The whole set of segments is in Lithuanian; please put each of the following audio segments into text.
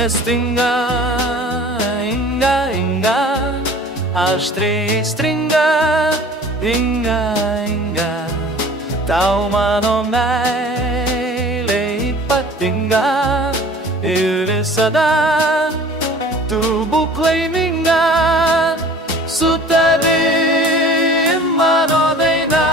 rupes tinga, inga, inga, às três tringa, inga, inga, tauma no mele patinga, irisada, tu buklay minga, sutari mano deina.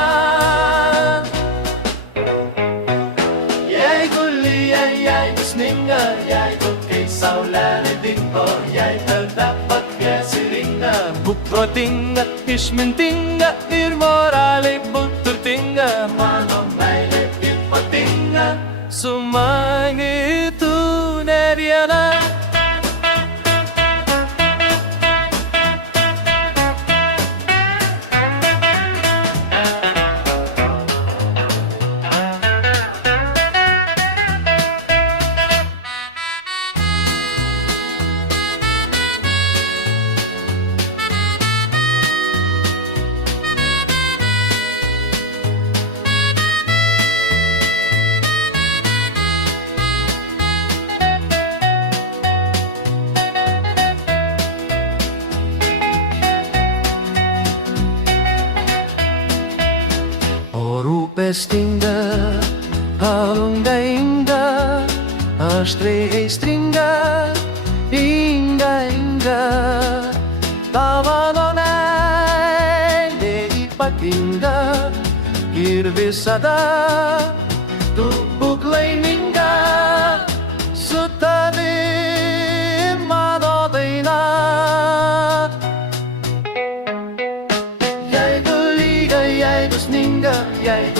Jeg gulli, jeg sninga, jeg tukay saulani dinko, jeg dapat siringa, buprotinga, ismintinga, irmorale buturtinga, manong maile pipatinga, sumangitu neriana. Pestinga, alonga inga, as três tringa, inga, inga, tava nonai de ipatinga, kirvisada, tubuklay ninga, sutani madodina. Jeg gulliga, jeg sninga, jeg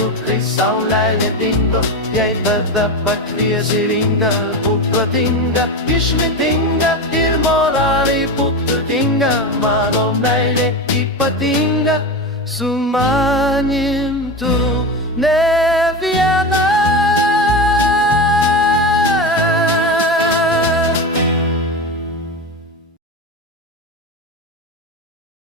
saulani dingo, jeg dapat siringa, bupratinga, ismitinga, irmorali pututinga, manomnaile ipatinga, sumanyim tu ne.